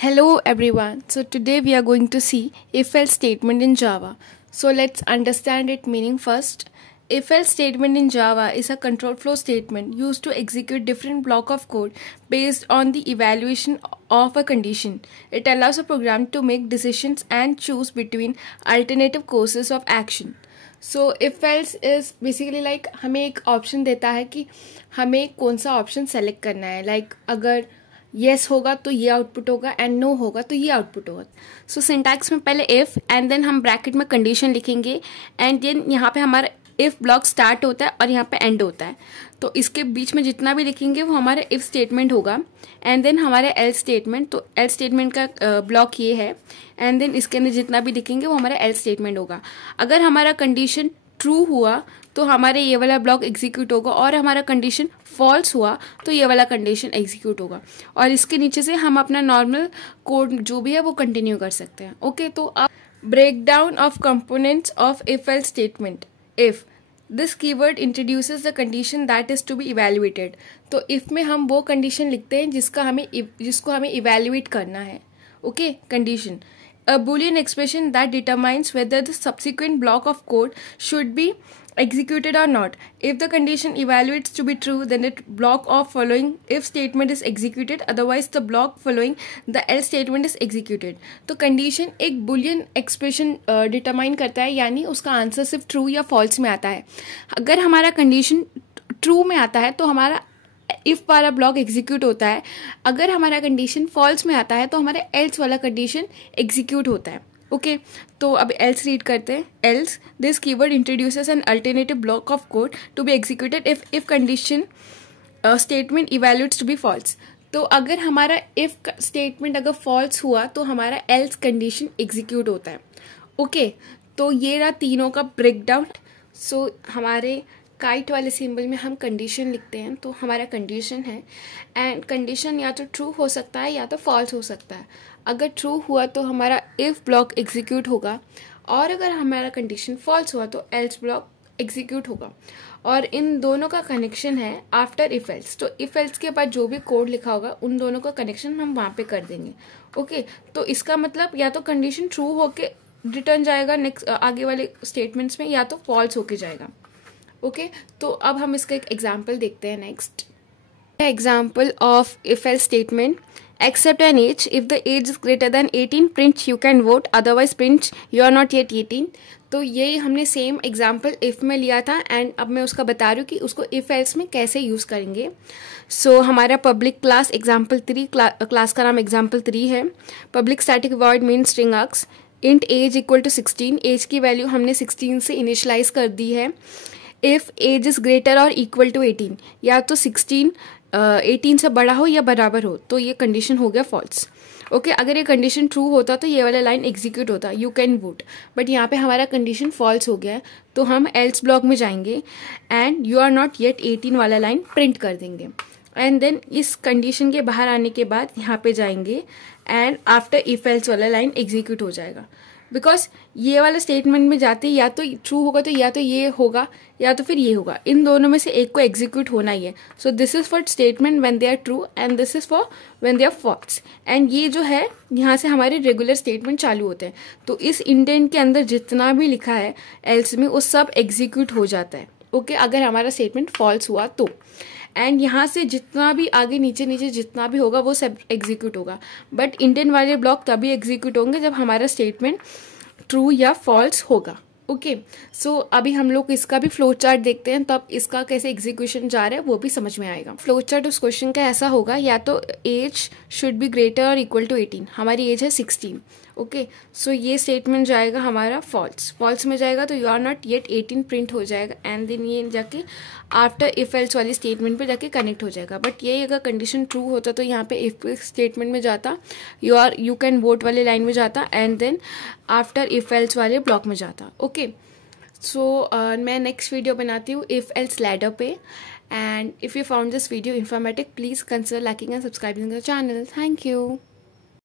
Hello everyone. So today we are going to see if-else statement in Java. So let's understand its meaning first. If-else statement in Java is a control flow statement used to execute different block of code based on the evaluation of a condition. It allows a program to make decisions and choose between alternative courses of action. So if-else is basically like हमें एक option देता है कि हमें कौन सा option select करना है. लाइक अगर येस होगा तो ये आउटपुट होगा एंड नो होगा तो ये आउटपुट होगा. सो सिंटैक्स में पहले इफ एंड देन हम ब्रैकेट में कंडीशन लिखेंगे एंड देन यहाँ पे हमारा इफ ब्लॉक स्टार्ट होता है और यहाँ पे एंड होता है. तो इसके बीच में जितना भी लिखेंगे वो हमारा इफ स्टेटमेंट होगा एंड देन हमारे एल्स स्टेटमेंट. तो एल्स स्टेटमेंट का ब्लॉक ये है एंड देन इसके अंदर जितना भी लिखेंगे वो हमारा एल्स स्टेटमेंट होगा. अगर हमारा कंडीशन ट्रू हुआ तो हमारे ये वाला ब्लॉक एग्जीक्यूट होगा और हमारा कंडीशन फॉल्स हुआ तो ये वाला कंडीशन एग्जीक्यूट होगा. और इसके नीचे से हम अपना नॉर्मल कोड जो भी है वो कंटिन्यू कर सकते हैं. ओके, तो अब break down of components of if else statement. If this keyword introduces the condition that is to be evaluated. तो इफ में हम वो कंडीशन लिखते हैं जिसको हमें इवेल्युएट करना है. Okay, condition a boolean expression that determines whether the subsequent block of code should be executed or not. If the condition evaluates to be true, then the block of following if statement is executed, otherwise the block following the else statement is executed. तो condition एक boolean expression determine करता है, यानी उसका answer सिर्फ true या false में आता है. अगर हमारा condition true में आता है तो हमारा इफ वाला ब्लॉक एग्जीक्यूट होता है. अगर हमारा कंडीशन फॉल्स में आता है तो हमारा एल्स वाला कंडीशन एग्जीक्यूट होता है. ओके, तो अब एल्स रीड करते हैं. Else this keyword introduces an alternative block of code to be executed if condition statement evaluates to be false. तो अगर हमारा इफ स्टेटमेंट अगर फॉल्स हुआ तो हमारा एल्स कंडीशन एग्जीक्यूट होता है. ओके, तो ये रहा तीनों का ब्रेक डाउन. सो हमारे काइट वाले सिंबल में हम कंडीशन लिखते हैं. तो हमारा कंडीशन है एंड कंडीशन या तो ट्रू हो सकता है या तो फॉल्स हो सकता है. अगर ट्रू हुआ तो हमारा इफ ब्लॉक एग्जीक्यूट होगा और अगर हमारा कंडीशन फॉल्स हुआ तो एल्स ब्लॉक एग्जीक्यूट होगा. और इन दोनों का कनेक्शन है आफ्टर इफ एल्स. तो इफ एल्स के बाद जो भी कोड लिखा होगा उन दोनों का कनेक्शन हम वहाँ पे कर देंगे. ओके, तो इसका मतलब या तो कंडीशन ट्रू होके रिटर्न जाएगा नेक्स्ट आगे वाले स्टेटमेंट्स में या तो फॉल्स होके जाएगा. ओके, तो अब हम इसका एक एग्जाम्पल देखते हैं. Next example of if else statement. Accept an age if the age is greater than 18 print you can vote, otherwise print you are not yet 18. तो यही हमने सेम एग्जाम्पल इफ में लिया था एंड अब मैं उसका बता रही हूँ कि उसको इफ एल्स में कैसे यूज़ करेंगे. सो हमारा पब्लिक क्लास एग्जाम्पल 3 क्लास का नाम एग्जाम्पल 3 है. Public static void main string args int age equal to 16. Age की वैल्यू हमने 16 से इनिशलाइज कर दी है. इफ एज इज ग्रेटर और इक्वल टू 18, या तो 16 18 से बड़ा हो या बराबर हो, तो ये कंडीशन हो गया फॉल्स. ओके, अगर ये कंडीशन ट्रू होता तो ये वाला लाइन एग्जीक्यूट होता, यू कैन वोट. बट यहाँ पे हमारा कंडीशन फॉल्स हो गया है तो हम एल्स ब्लॉक में जाएंगे and you are not yet 18 वाला लाइन प्रिंट कर देंगे. एंड देन इस कंडीशन के बाहर आने के बाद यहाँ पे जाएंगे एंड आफ्टर इफ एल्स वाला लाइन एग्जीक्यूट हो जाएगा. बिकॉज ये वाला स्टेटमेंट में जाते या तो ट्रू होगा तो या तो ये होगा या तो फिर ये होगा. इन दोनों में से एक को एग्जीक्यूट होना ही है. So this is for statement when they are true and this is for when they are false. And ये जो है यहाँ से हमारे रेगुलर स्टेटमेंट चालू होते हैं. तो इस इंटेंट के अंदर जितना भी लिखा है एल्स में वो सब एग्जीक्यूट हो जाता है. ओके, अगर हमारा स्टेटमेंट फॉल्स हुआ तो. एंड यहाँ से जितना भी आगे नीचे नीचे जितना भी होगा वो सब एग्जीक्यूट होगा. बट इंटेंट वाले ब्लॉक तभी एग्जीक्यूट होंगे जब हमारा स्टेटमेंट ट्रू या फॉल्स होगा. ओके, सो अभी हम लोग इसका भी फ्लो चार्ट देखते हैं, तब इसका कैसे एग्जीक्यूशन जा रहा है वो भी समझ में आएगा. फ्लो चार्ट उस क्वेश्चन का ऐसा होगा, या तो एज शुड बी ग्रेटर और इक्वल टू 18. हमारी एज है 16. ओके, सो ये स्टेटमेंट जाएगा हमारा फॉल्स में जाएगा तो you are not yet 18 print हो जाएगा एंड देन ये जाके आफ्टर इफ एल्स वाली स्टेटमेंट पे जाके कनेक्ट हो जाएगा. बट ये अगर कंडीशन ट्रू होता तो यहाँ पे इफ स्टेटमेंट में जाता, यू कैन वोट वाले लाइन में जाता and then after if else वाले ब्लॉक में जाता. ओके, सो मैं नेक्स्ट वीडियो बनाती हूँ इफ एल्स लैडर पे. And if you found this video informative, please consider liking and subscribing the channel. Thank you.